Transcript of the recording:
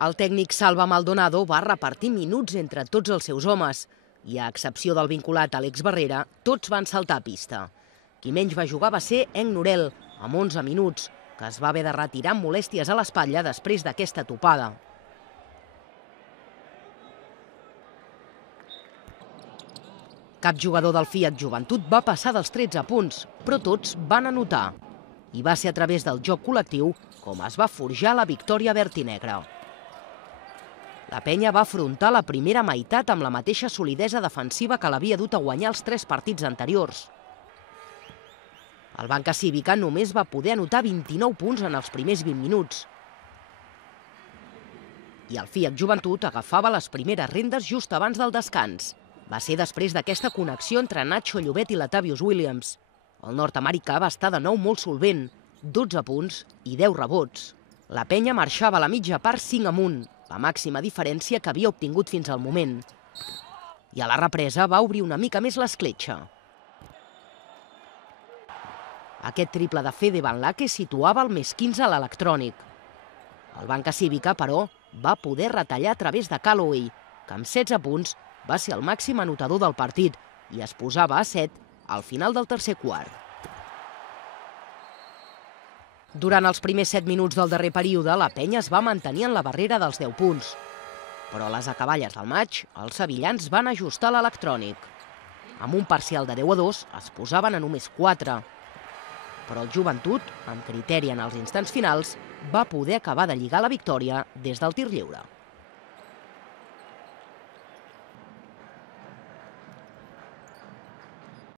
El tècnic Salva Maldonado va repartir minuts entre tots els seus homes i, a excepció del vinculat Àlex Barrera, tots van saltar a pista. Qui menys va jugar va ser Henk Norell, amb 11 minuts, que es va haver de retirar amb molèsties a l'espatlla després d'aquesta topada. Cap jugador del Fiat Joventut va passar dels 13 punts, però tots van anotar. I va ser a través del joc col·lectiu com es va forjar la victòria verd-i-negra. La penya va afrontar la primera meitat amb la mateixa solidesa defensiva que l'havia dut a guanyar els 3 partits anteriors. El Banca Cívica només va poder anotar 29 punts en els primers 20 minuts. I el Fiat Joventut agafava les primeres rendes just abans del descans. Va ser després d'aquesta connexió entre Nacho Llobet i Latavius Williams. El nord-americà va estar de nou molt solvent, 12 punts i 10 rebots. La penya marxava a la mitja part 5 amunt, la màxima diferència que havia obtingut fins al moment. I a la represa va obrir una mica més l'escletxa. Aquest triple de Fede Van Laque situava el +15 a l'electrònic. El Banca Cívica, però, va poder retallar a través de Calloway, que amb 16 punts va ser el màxim anotador del partit i es posava a 7 al final del tercer quart. Durant els primers 7 minuts del darrer període, la penya es va mantenir en la barrera dels 10 punts. Però a les acaballes del maig, els sevillans van ajustar l'electrònic. Amb un parcial de 10-2 es posaven a només 4. Però el Joventut, amb criteri en els instants finals, va poder acabar de lligar la victòria des del tir lliure.